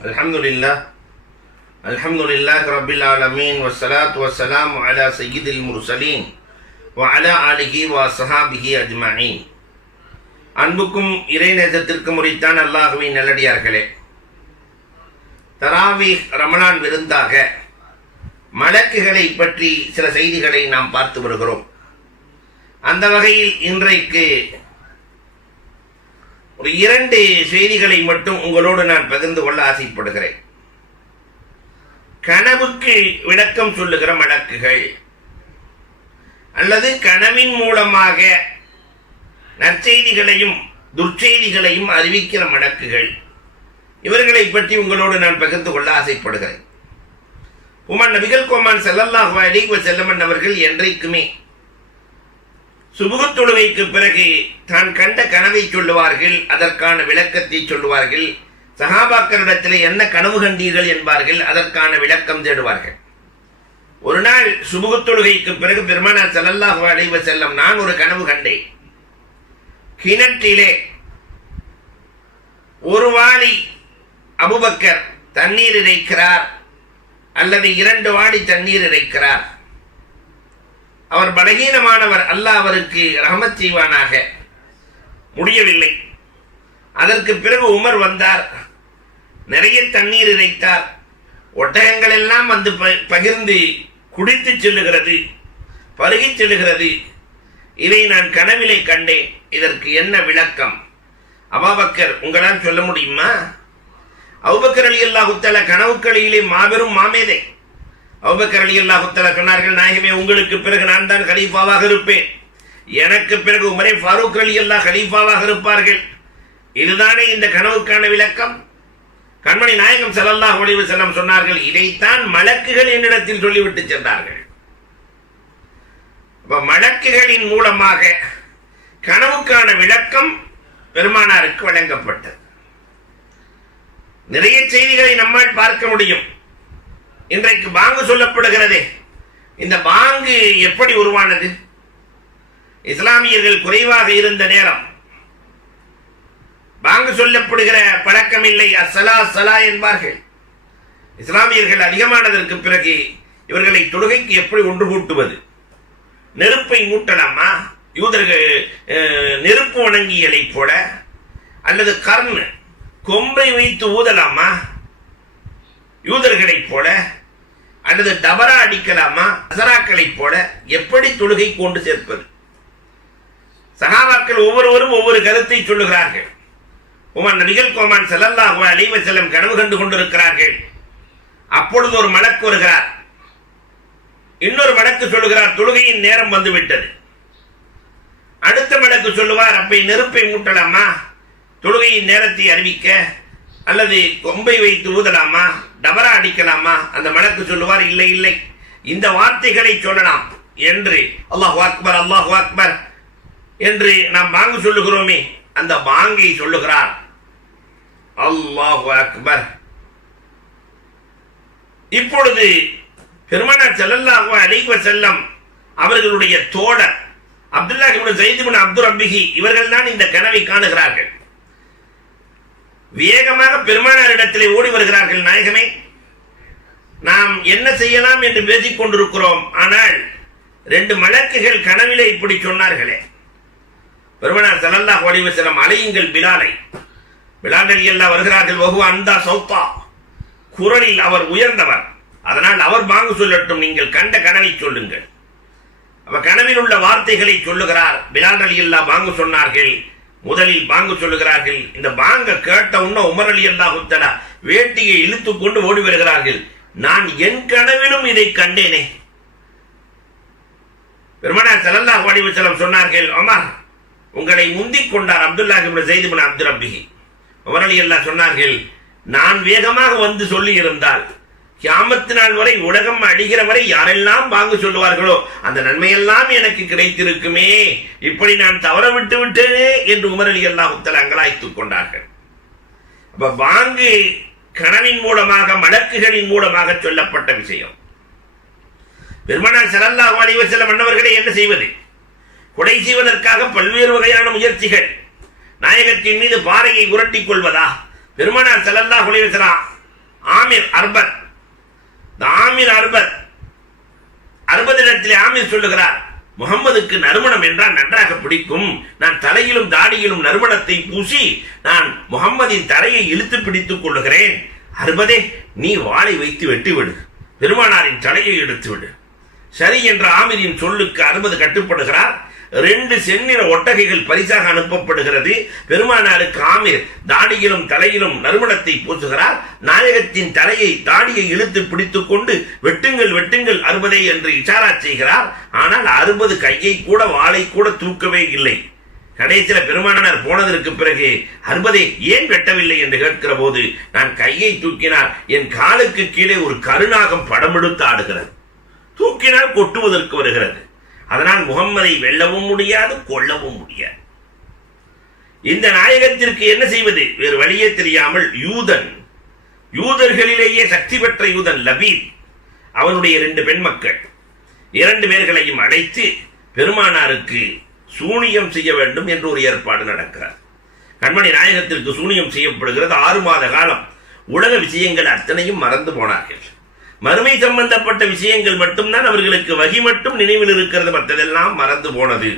الحمد لله الحمد لله رب العالمين والصلاة والسلام على سيد المرسلين وعلى آله وصحابه أجمعين அன்புக்கும் இறைநேசத்திற்கும் உரித்தான் அல்லாஹுவின் நல்லடியார்களே தராவி ரமலான் விருந்தாக மலக்குகளை பற்றி சில செய்திகளை நாம் பார்த்து வருகிறோம் அந்த வகையில் இன்றைக்கு ஒரு இரண்டு செய்திகளை மட்டும் உங்களோடு நான் பகிர்ந்து கொள்ள ஆசைப்படுகிறேன். கனவுக்கு விளக்கம் சொல்லுகிற மலக்குகள் அல்லது கனவின் மூலமாக நற்செய்திகளையும் துர்ச்செய்திகளையும் அறிவிக்கிற மடக்குகள் இவர்களை பற்றி உங்களோடு நான் பகிர்ந்து கொள்ள ஆசைப்படுகிறேன். உமன் நபிகள் கோமான் செல்லல்லாஹ் அலிஹி செல்லமன் அவர்கள் என்றைக்குமே சுபுகத்தொழுவைக்கு பிறகு தான் கண்ட கனவை சொல்லுவார்கள் அதற்கான விளக்கத்தை சொல்லுவார்கள். சகாபாக்கரிடத்தில் என்ன கனவு கண்டீர்கள் என்பார்கள் அதற்கான விளக்கம் தேடுவார்கள். ஒரு நாள் சுபுகத்தொழுகைக்கு பிறகு பெருமானார் செல்லல்லாஹு அலைவ செல்லம் நான் ஒரு கனவு கண்டேன். கிணற்றிலே ஒரு வாளி அபுபக்கர் தண்ணீர் இறைக்கிறார் அல்லது இரண்டு வாளி தண்ணீர் இறைக்கிறார். அவர் பலகீனமானவர் அல்லாஹ் அவருக்கு ரஹமத் செய்வானாக. முடியவில்லை. அதற்கு பிறகு உமர் வந்தார். நிறைய தண்ணீர் இறைத்தார். ஒட்டகங்கள் எல்லாம் வந்து பகிர்ந்து குடித்து செல்லுகிறது பருகி செல்லுகிறது. இதை நான் கனவிலே கண்டேன். இதற்கு என்ன விளக்கம்? அபாபக்கர் உங்களால் சொல்ல முடியுமா? அவுபக்கர் அலி அல்லாஹுத்தல கனவுக்களிலே மாபெரும் மாமேதை. அவுபக்கர் அலி அல்லாஹுத்தல சொன்னார்கள் நாயகமே உங்களுக்கு பிறகு நான் தான் கலீஃபாவாக இருப்பேன். எனக்கு பிறகு உமரே ஃபாரூக் அலி அல்லாஹ் கலீஃபாவாக இருப்பார்கள். இதுதானே இந்த கனவுக்கான விளக்கம்? கண்மணி நாயகம் செல்லல்லா ஒளிவு செல்லம் சொன்னார்கள் இதைத்தான் மலக்குகள் என்னிடத்தில் சொல்லிவிட்டு சென்றார்கள். அப்ப மலக்குகளின் மூலமாக கனவுக்கான விளக்கம் பெருமானாருக்கு வழங்கப்பட்டது. நிறைய செய்திகளை நம்மால் பார்க்க முடியும். இன்றைக்கு பாங்கு சொல்லப்படுகிறதே. இந்த பாங்கு எப்படி உருவானது? இஸ்லாமியர்கள் குறைவாக இருந்த நேரம். பாங்கு சொல்லப்படுகிற பழக்கமில்லை. அசலா சலா என்பார்கள். இஸ்லாமியர்கள் அதிகமானதற்கு பிறகு இவர்களை தொழுகைக்கு எப்படி ஒன்று கூட்டுவது? நெருப்பை மூட்டலாமா யூதர்கள் நெருப்பு வணங்கியலை போல? அல்லது கர்ண் கொம்பை வைத்து ஊதலாமா? யூதர்களைப் போல? அல்லது டபரா அடிக்கலாமா? அசராக்களைப் போல எப்படி தொழுகை கொண்டு சேர்ப்பது? சகாபாக்கள் ஒவ்வொருவரும் ஒவ்வொரு கருத்தை சொல்லுகிறார்கள். உமன் நபிகள் கோமான் செல்லல்லாஹு அலைவ செல்லம் கனவு கண்டு கொண்டிருக்கிறார்கள். அப்பொழுது ஒரு மலக்கு வருகிறார். இன்னொரு மலக்கு சொல்லுகிறார் தொழுகையின் நேரம் வந்துவிட்டது. அடுத்த மலக்கு சொல்லுவார் அப்பை நெருப்பை மூட்டலாமா? தொழுகையின் நேரத்தை அறிவிக்க அல்லது கொம்பை வைத்து ஊதலாமா? டபரா அடிக்கலாமா? அந்த மலக்கு சொல்லுவார் இல்லை இல்லை. இந்த வார்த்தைகளை சொல்லலாம். என்று அல்லாஹ் அக்பர் அல்லாஹ் அக்பர். என்று நாம் பாங்கு சொல்லுகிறோமே அந்த பாங்கை சொல்லுகிறார். அல்லாஹ் அக்பர். இப்பொழுது பெருமனா ஸல்லல்லாஹு அலைஹி செல்லம் அவர்களுடைய தோழர் அப்துல்லா இப்னு அப்துல் அம்பிகி இவர்கள் தான் இந்த கனவை காணுகிறார்கள். வேகமாக பெருமானாரிடத்திலே ஓடி வருகிறார்கள் நாயகமே. நாம் என்ன செய்யலாம் என்று பேசிக் கொண்டிருக்கிறோம். ஆனால் ரெண்டு மலக்குகள் கனவிலே இப்படி சொன்னார்களே. பெருமனார் ஸல்லல்லாஹு அலைஹி அலையுங்கள் பிலாலை. பிலால் எல்லாம் வருகிறார்கள். வஹு அந்தா சௌத்தா. குரலில் அவர் உயர்ந்தவர். அதனால் அவர் வாங்க சொல்லட்டும் நீங்கள் கண்ட கனவை சொல்லுங்கள். அவர் கனவில் உள்ள வார்த்தைகளை சொல்லுகிறார். பிலால் அலி அல்லா சொன்னார்கள். முதலில் பாங்கு சொல்லுகிறார்கள் இந்த பாங்க கேட்ட உன்ன உமர் அலி அல்லா வேட்டியை இழுத்து கொண்டு ஓடி வருகிறார்கள். நான் என் கனவிலும் இதை கண்டேனே. பெருமனார் ஸல்லல்லாஹு அலைஹி சொன்னார்கள் அம்மா உங்களை முந்திக் கொண்டார் Abdullah ibn Abdul ibn Abdur Umar Ali அல்லா சொன்னார்கள் நான் வேகமாக வந்து சொல்லி இருந்தால் கியாமத்து நாள் வரை உலகம் அழிகிற வரை யாரெல்லாம் வாங்க சொல்லுவார்களோ அந்த நன்மையெல்லாம் எனக்கு கிடைத்திருக்குமே. இப்படி நான் தவற விட்டு விட்டேனே என்று உமர் அலி அல்லாஹ் அங்கலாய்த்துக் கொண்டார்கள். அப்ப வாங்கு கனவின் மூலமாக மலக்குகளின் மூலமாக சொல்லப்பட்ட விஷயம். பெருமனார் ஸல்லல்லாஹு அலைஹி சில மன்னவர்களை என்ன செய்வது? கொடை செய்வதற்காக பல்வேறு வகையான முயற்சிகள். நாயகத்தின் மீது பாறையை உரட்டிக் கொள்வதா? பெருமனார் ஸல்லல்லாஹு அலைஹி ஆமீர் அர்பத் ஆமீர் அர்பத் அறுபதிடத்திலே ஆமீர் சொல்லுகிறார். முகம்மதுக்கு நறுமணம் என்றால் நன்றாக பிடிக்கும். நான் தலையிலும் தாடியிலும் நறுமணத்தை பூசி நான் முகம்மதின் தலையை இழுத்து பிடித்துக் கொள்ளுகிறேன். அறுபதே நீ வாளை வைத்து வெட்டிவிடு. பெருமானாரின் தலையை எடுத்து விடு சரி என்ற ஆமீரின் சொல்லுக்கு அறுபது கட்டுப்படுகிறார். ரெண்டு செந்நிற ஒட்டகைகள் பரிசாக அனுப்பப்படுகிறது. பெருமானாருக்கு ஆமீர் தாடியிலும் தலையிலும் நறுமணத்தை பூசுகிறார். நாயகத்தின் தலையை தாடியை இழுத்து பிடித்துக் கொண்டு வெட்டுங்கள் வெட்டுங்கள் அறுபதை என்று இஷாரா செய்கிறார். ஆனால் அறுபது கையை கூட வாளை கூட தூக்கவே இல்லை. கடைசியில் பெருமானார் போனதற்கு பிறகு அறுபதை ஏன் வெட்டவில்லை என்று கேட்கிற போது நான் கையை தூக்கினார் என் காலுக்கு கீழே ஒரு கருநாகம் படமெடுத்து ஆடுகிறது. தூக்கினால் கொட்டுவதற்கு வருகிறது. அதனால் முகம்மதை வெல்லவும் முடியாது கொல்லவும் முடியாது. இந்த நாயகத்திற்கு என்ன செய்வது? வேறு வழியே தெரியாமல் யூதன் யூதர்களிலேயே சக்தி பெற்ற யூதன் லபீத் அவனுடைய இரண்டு பெண் மக்கள் இரண்டு பேர்களையும் அடைத்து பெருமானாருக்கு சூனியம் செய்ய வேண்டும் என்று ஒரு ஏற்பாடு நடக்கிறார். கண்மணி நாயகத்திற்கு சூனியம் செய்யப்படுகிறது. ஆறு மாத காலம் உலக விஷயங்கள் அத்தனையும் மறந்து போனார்கள். மறுமை சம்பந்தப்பட்ட விஷயங்கள் மட்டும்தான் அவர்களுக்கு வகி மட்டும் நினைவில் இருக்கிறது மற்றதெல்லாம் மறந்து போனது.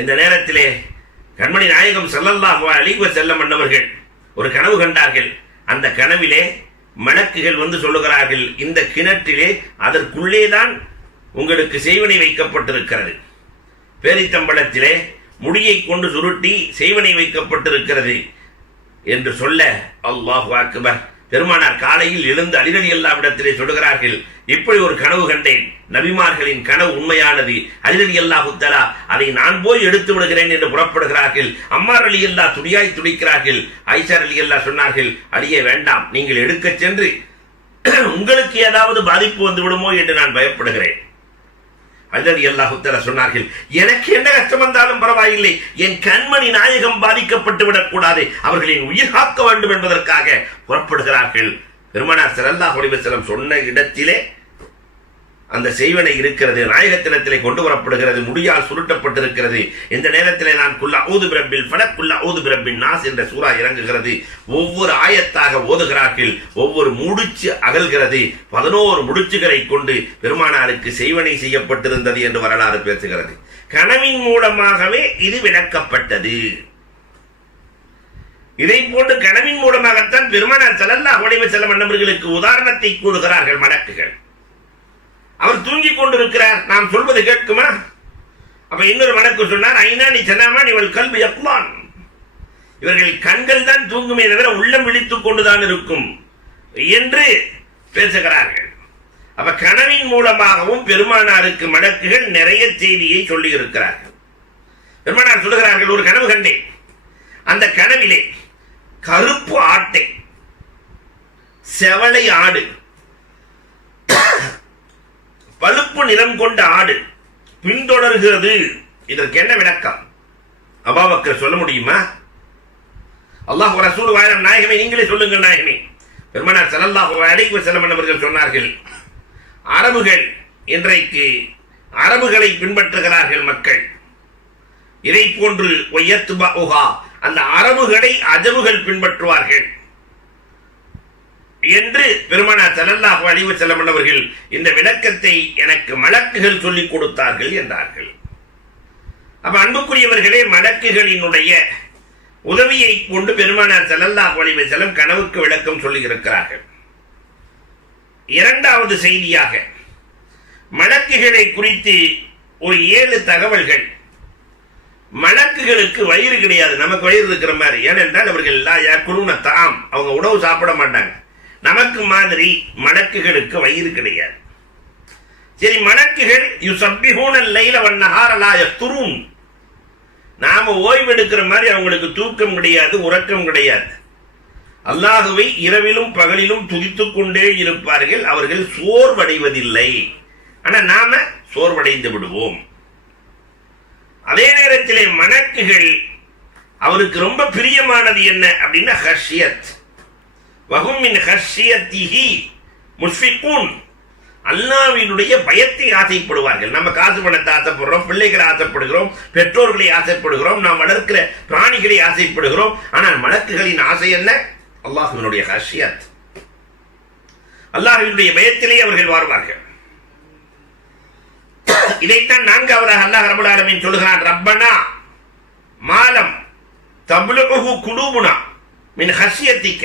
இந்த நேரத்திலே கண்மணி நாயகம் ஸல்லல்லாஹு அழிவ செல்ல மன்னவர்கள் ஒரு கனவு கண்டார்கள். அந்த கனவிலே மலக்குகள் வந்து சொல்லுகிறார்கள் இந்த கிணற்றிலே அதற்குள்ளே தான் உங்களுக்கு செய்வனை வைக்கப்பட்டிருக்கிறது. பேரித்தம்பளத்திலே முடியை கொண்டு சுருட்டி செய்வனை வைக்கப்பட்டிருக்கிறது என்று சொல்ல அல்லாஹ் அக்பர். பெருமானார் காலையில் எழுந்து அலிரலி அல்லாவிடத்திலே சொல்கிறார்கள் இப்படி ஒரு கனவு கண்டேன். நபிமார்களின் கனவு உண்மையானது. அலிரலி அல்லாஹு தலா அதை நான் போய் எடுத்து விடுகிறேன் என்று புறப்படுகிறார்கள். அம்மார் அலி அல்லா துடியாய் துடிக்கிறார்கள். ஐசார் அலி அல்லா சொன்னார்கள் அடியே வேண்டாம். நீங்கள் எடுக்கச் சென்று உங்களுக்கு ஏதாவது பாதிப்பு வந்து விடுமோ? என்று நான் பயப்படுகிறேன். அல்லது அல்லாஹுத்தர சொன்னார்கள் எனக்கு என்ன கஷ்டம் வந்தாலும் பரவாயில்லை. என் கண்மணி நாயகம் பாதிக்கப்பட்டு விடக்கூடாது. அவர்களின் உயிர் காக்க வேண்டும் என்பதற்காக புறப்படுகிறார்கள். பெருமனார் ஸல்லல்லாஹு அலைஹி சொன்ன இடத்திலே அந்த செய்வனை இருக்கிறது நாயகத்தினத்திலே கொண்டு வரப்படுகிறது முடியால் சுருட்டப்பட்டிருக்கிறது. இந்த நேரத்திலே நான் குல்லா ஊது பிரபில் படக்குல்லா ஊது பிரபின் நாஸ் என்ற சூறா இறங்குகிறது. ஒவ்வொரு ஆயத்தாக ஓதுகிறார்கள் ஒவ்வொரு முடிச்சு அகல்கிறது. பதினோரு முடிச்சுகளை கொண்டு பெருமானாருக்கு செய்வனை செய்யப்பட்டிருந்தது என்று வரலாறு பேசுகிறது. கனவின் மூலமாகவே இது விளக்கப்பட்டது. இதை போன்று கனவின் மூலமாகத்தான் பெருமானார் ஸல்லல்லாஹு அலைஹி செல்ல மன்னர்களுக்கு உதாரணத்தை கூறுகிறார்கள் மடக்குகள் அவர் தூங்கிக் கொண்டிருக்கிறார். நாம் சொல்வது கேட்குமா? அப்ப இன்னொரு வழக்கு சொன்னார் ஐநா நீ சென்னாமா இவள் கல்வி யக்லான் இவர்கள் கண்கள் தான் தூங்குமே தவிர உள்ளம் விழித்துக் கொண்டுதான் இருக்கும் என்று பேசுகிறார்கள். அப்ப கனவின் மூலமாகவும் பெருமானாருக்கு மடக்குகள் நிறைய செய்தியை சொல்லி இருக்கிறார்கள் பெருமானார் சொல்லுகிறார்கள் ஒரு கனவு கண்டேன். அந்த கனவிலே கருப்பு ஆட்டை செவளை ஆடு பழுப்பு நிறம் கொண்ட ஆடு பின்தொடர்கிறது. இதற்கு என்ன விளக்கம்? அபாபக்கர் சொல்ல முடியுமா? அல்லாஹ் ரசூல் வாயிரம் நாயகமே நீங்களே சொல்லுங்கள் நாயகமே. பெருமனார் ஸல்லல்லாஹு அலைஹி வஸல்லம் அவர்கள் சொன்னார்கள் அரபுகள் இன்றைக்கு அரபுகளை பின்பற்றுகிறார்கள் மக்கள். இதை போன்று ஒய்யத்துபா அந்த அரபுகளை அஜபுகள் பின்பற்றுவார்கள். என்று பெருமானார் ஸல்லல்லாஹு அழிவு வஸல்லம் அவர்கள் இந்த விளக்கத்தை எனக்கு மலக்குகள் சொல்லிக் கொடுத்தார்கள் என்றார்கள். அப்ப அன்புக்குரியவர்களே மலக்குகளினுடைய உதவியை கொண்டு பெருமானார் செல்லல்லா அலைஹி செலம் கனவுக்கு விளக்கம் சொல்லியிருக்கிறார்கள். இரண்டாவது செய்தியாக மலக்குகளை குறித்து ஒரு ஏழு தகவல்கள். மலக்குகளுக்கு வயிறு கிடையாது நமக்கு வயிறு இருக்கிற மாதிரி. ஏனென்றால் அவர்கள் குருண தாம் அவங்க உணவு சாப்பிட மாட்டாங்க. நமக்கு மாதிரி மடக்குகளுக்கு வயிறு கிடையாது. சரி மடக்குகள் யு சப்பிஹூன லைல வண்ணஹாரலாய துரும் நாம ஓய்வெடுக்கிற மாதிரி அவங்களுக்கு தூக்கம் கிடையாது உறக்கம் கிடையாது. அல்லாஹுவை இரவிலும் பகலிலும் துதித்துக் கொண்டே இருப்பார்கள். அவர்கள் சோர்வடைவதில்லை. ஆனா நாம சோர்வடைந்து விடுவோம். அதே நேரத்திலே மணக்குகள் அவருக்கு ரொம்ப பிரியமானது என்ன அப்படின்னா ஹர்ஷியத். வகும் மின் ஹர்ஷியத்திஹி முஷ்ஃபிகூன். அல்லாவினுடைய பயத்தை ஆசைப்படுவார்கள். நம்ம காசு பணத்தை ஆசைப்படுறோம் பிள்ளைகளை ஆசைப்படுகிறோம் பெற்றோர்களை ஆசைப்படுகிறோம் நாம் வளர்க்கிற பிராணிகளை ஆசைப்படுகிறோம். ஆனால் மலக்குகளின் ஆசை என்ன? அல்லாஹுவினுடைய ஹர்ஷியத். அல்லாஹுவினுடைய பயத்திலே அவர்கள் வாழ்வார்கள். இதைத்தான் நான்காவதாக அல்லாஹ் ரபுல் ஆலமீன் சொல்கிறான் ரப்பனா மாலம் தபுலகு குடுபுனா மின் ஹசியத்திக்க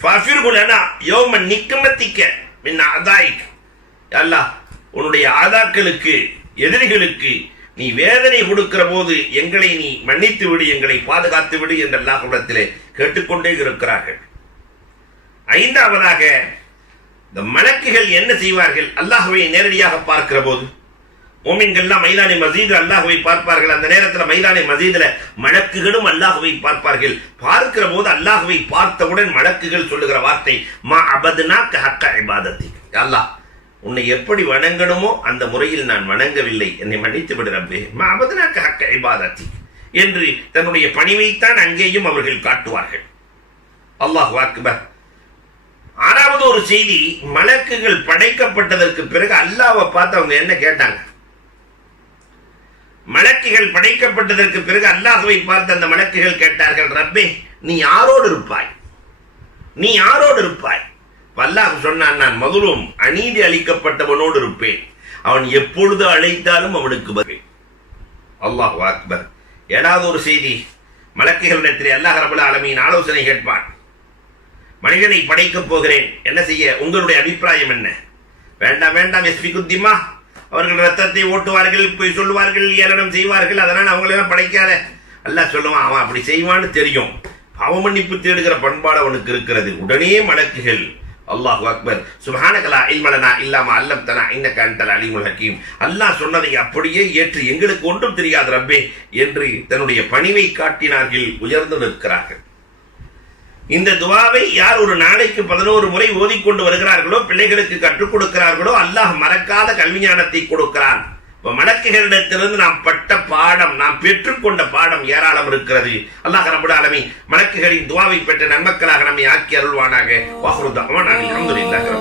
ஃபஃபிர்கு லனா யௌம நிக்கமத்திக்க மின் அதாய்க் அல்லாஹ் உன்னுடைய ஆதாக்களுக்கு எதிரிகளுக்கு நீ வேதனை கொடுக்கிற போது எங்களை நீ மன்னித்து விடு எங்களை பாதுகாத்து விடு என்று அல்லாஹ்விடத்திலே கேட்டுக்கொண்டே இருக்கிறார்கள். ஐந்தாவதாக இந்த மலக்குகள் என்ன செய்வார்கள்? அல்லாஹுவை நேரடியாக பார்க்கிற போது மோமின்கள்லாம் மைதானி மசீது அல்லாஹுவை பார்ப்பார்கள். அந்த நேரத்தில் மைதானி மசீதில் மலக்குகளும் அல்லாஹுவை பார்ப்பார்கள். பார்க்கிற போது அல்லாஹுவை பார்த்தவுடன் மலக்குகள் சொல்லுகிற வார்த்தை மா அபதுனா ஹக்க இபாதத்தி. அல்லாஹ் உன்னை எப்படி வணங்கணுமோ அந்த முறையில் நான் வணங்கவில்லை. என்னை மன்னித்து விடு ரப்பே. மா அபதுனா ஹக்க இபாதத்தி. என்று தன்னுடைய பணிவைத்தான் அங்கேயும் அவர்கள் காட்டுவார்கள். அல்லாஹ் அக்பர். ஆறாவது ஒரு செய்தி மலக்குகள் படைக்கப்பட்டதற்கு பிறகு அல்லாவை பார்த்து அவங்க என்ன கேட்டாங்க? மலக்குகள் படைக்கப்பட்டதற்கு பிறகு அல்லாஹுவை பார்த்து அந்த மலக்குகள் கேட்டார்கள் ரப்பே நீ யாரோடு இருப்பாய்? நீ யாரோடு இருப்பாய்? அல்லாஹ் சொன்னான் நான் மதுரும் அநீதி அளிக்கப்பட்டவனோடு இருப்பேன். அவன் எப்பொழுது அழைத்தாலும் அவனுக்கு பதில். அல்லாஹ் அக்பர். ஏதாவது ஒரு செய்தி மலக்குகளிடத்தில் அல்லாஹ் ரபுல் ஆலமியின் ஆலோசனை கேட்பான். மனிதனை படைக்கப் போகிறேன். என்ன செய்ய? உங்களுடைய அபிப்பிராயம் என்ன? வேண்டாம் வேண்டாம் எஸ்பி குத்திமா அவர்கள் ரத்தத்தை ஓட்டுவார்கள் போய் சொல்லுவார்கள் ஏளனம் செய்வார்கள் அதனால் அவங்களெல்லாம் படைக்காத. அல்லாஹ் சொல்லுவான் அவன் அப்படி செய்வான்னு தெரியும். அவமன்னிப்பு தேடுகிற பண்பாடு அவனுக்கு இருக்கிறது. உடனே மலக்குகள் அல்லாஹ் அக்பர். சுபஹானகலா இல்மலனா இல்லாம அல்லம் தனா இன்ன அன்டல் அலிமுல் ஹக்கீம். அல்லாஹ் சொன்னதை அப்படியே ஏற்று எங்களுக்கு ஒன்றும் தெரியாது ரப்பே என்று தன்னுடைய பணிவை காட்டினார்கள் உயர்ந்து நிற்கிறார்கள். இந்த துவாவை யார் ஒரு நாளைக்கு பதினோரு முறை ஓதிக்கொண்டு வருகிறார்களோ பிள்ளைகளுக்கு கற்றுக் கொடுக்கிறார்களோ அல்லாஹ் மறக்காத கல்வி ஞானத்தை கொடுக்கிறான் இப்போ மலக்குகளிடத்திலிருந்து நாம் பட்ட பாடம் நாம் பெற்றுக்கொண்ட பாடம் ஏராளம் இருக்கிறது அல்லாஹ் நம்முட அலமி மலக்குகளின் துவாவை பெற்ற நன்மக்களாக நம்மை ஆக்கி அருள்வானாக வாகுருதாவான் அலமதுல்லாஹ்